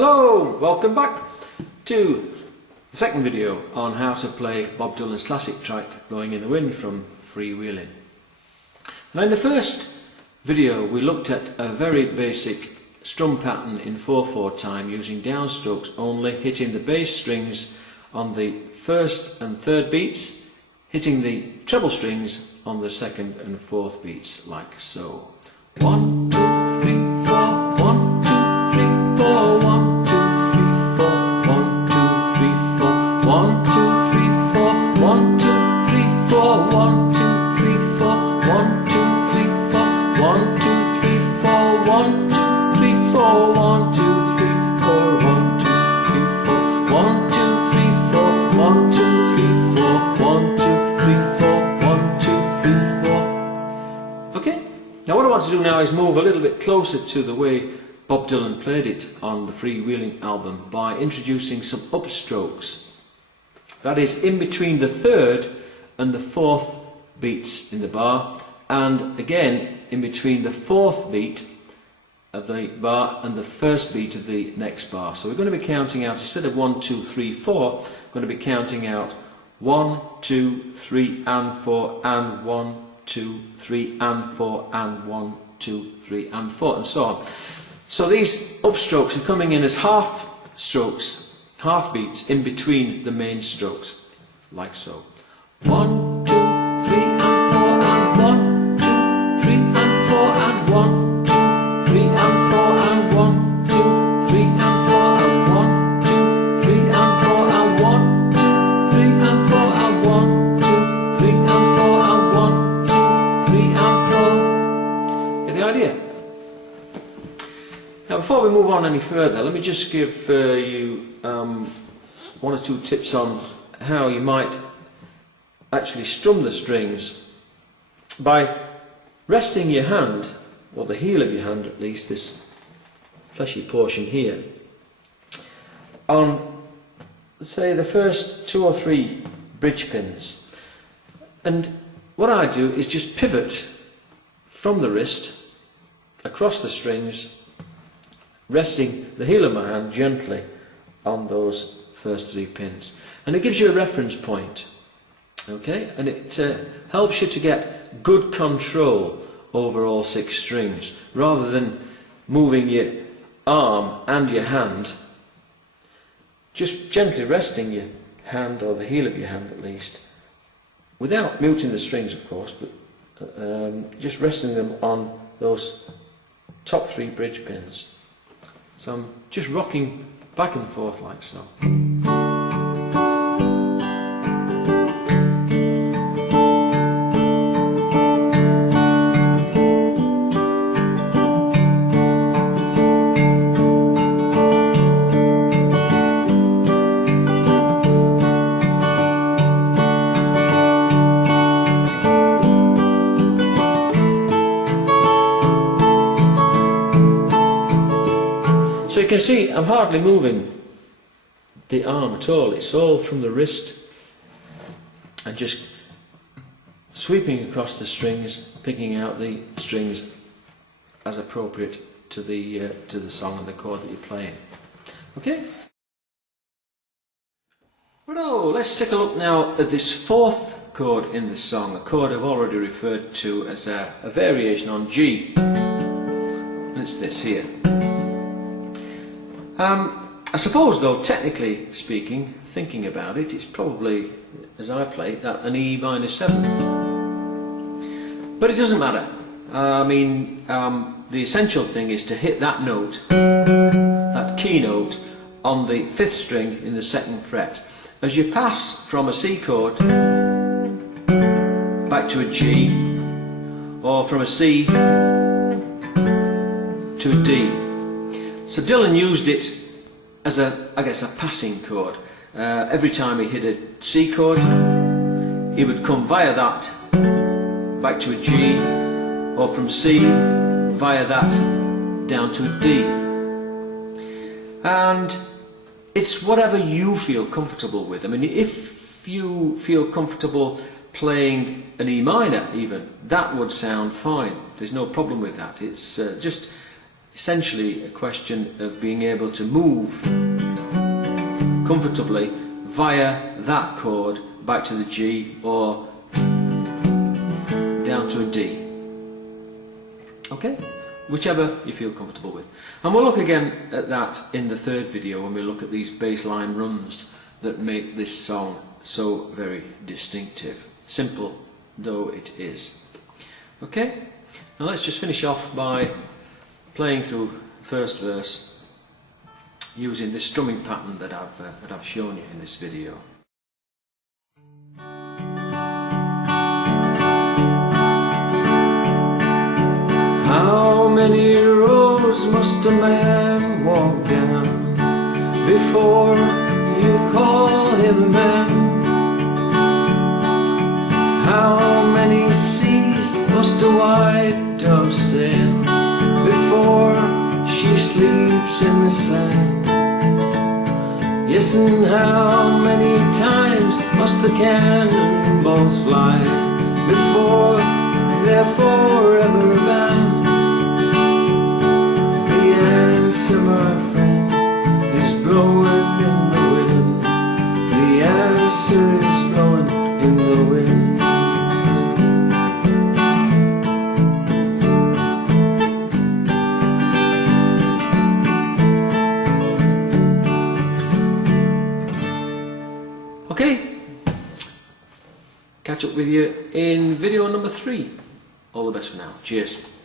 Hello, welcome back to the second video on how to play Bob Dylan's classic track Blowing in the Wind from Freewheeling. Now in the first video we looked at a very basic strum pattern in 4/4 time using downstrokes only, hitting the bass strings on the first and third beats, hitting the treble strings on the second and fourth beats like so. 1, 2, 3, 4, 1, 2, 3, 4, 1, 2, 3, 4, 1, 2, 3, 4, 1, 2, 3, 4, 1, 2, 3, 4, 1, 2, 3, 4, 1, 2, 3, 4, 1, 2, 3, 4, 1, 2, 3, 4, 1, 2, 3, 4, 1, 2, 3, 4, 1, 2, 3, 4, 1, 2, 3, 4, 1, 2, 3, 4, 1, 2, 3, 4. Okay? Now what I want to do now is move a little bit closer to the way Bob Dylan played it on the Freewheeling album by introducing some upstrokes. That is in between the third and the fourth beats in the bar, and again in between the fourth beat of the bar and the first beat of the next bar. So we're going to be counting out, instead of 1, 2, 3, 4, we're going to be counting out 1, 2, 3 and 4 and 1, 2, 3 and 4 and 1, 2, 3 and 4 and so on. So these upstrokes are coming in as half strokes, half beats in between the main strokes, like so. 1, 2, 3 and 4 and 1, 2, 3 and 4 and 1, 2, 3 and 4 and 1, 2, 3 and 4 and 1, 2, 3 and 4 and 1, 2, 3 and 4 and 1, 2, 3 and 4 and 1, 2, 3 and 4. Get the idea? Now before we move on any further, let me just give you one or two tips on how you might actually strum the strings by resting your hand, or the heel of your hand at least, this fleshy portion here, on say the first 2 or 3 bridge pins. And what I do is just pivot from the wrist across the strings, resting the heel of my hand gently on those first 3 pins, and it gives you a reference point, okay, and it helps you to get good control over all 6 strings rather than moving your arm and your hand. Just gently resting your hand, or the heel of your hand at least, without muting the strings of course, but just resting them on those top 3 bridge pins. So I'm just rocking back and forth like so. So you can see I'm hardly moving the arm at all, it's all from the wrist and just sweeping across the strings, picking out the strings as appropriate to the song and the chord that you're playing. Okay? Righto, let's take a look now at this 4th chord in the song, a chord I've already referred to as a variation on G, and it's this here. I suppose though, technically speaking, thinking about it, it's probably, as I play it, an E minor 7. But it doesn't matter. I mean, the essential thing is to hit that note, that key note, on the 5th string in the 2nd fret. As you pass from a C chord back to a G, or from a C to a D. So Dylan used it as I guess a passing chord. Every time he hit a C chord, he would come via that back to a G, or from C via that down to a D. And it's whatever you feel comfortable with. I mean, if you feel comfortable playing an E minor even, that would sound fine. There's no problem with that. It's essentially a question of being able to move comfortably via that chord back to the G or down to a D. Okay? Whichever you feel comfortable with. And we'll look again at that in the third video when we look at these bass line runs that make this song so very distinctive. Simple though it is. Okay? Now let's just finish off by playing through the first verse using this strumming pattern that I've shown you in this video. How many roads must a man walk down before you call him a man? How many seas must a white dove sail before she sleeps in the sand? Yes, and how many times must the cannonballs fly before they're forever banned? The answer, my friend, is blowing in the wind. The answer is blowing in the wind. Okay, catch up with you in video number 3. All the best for now. Cheers.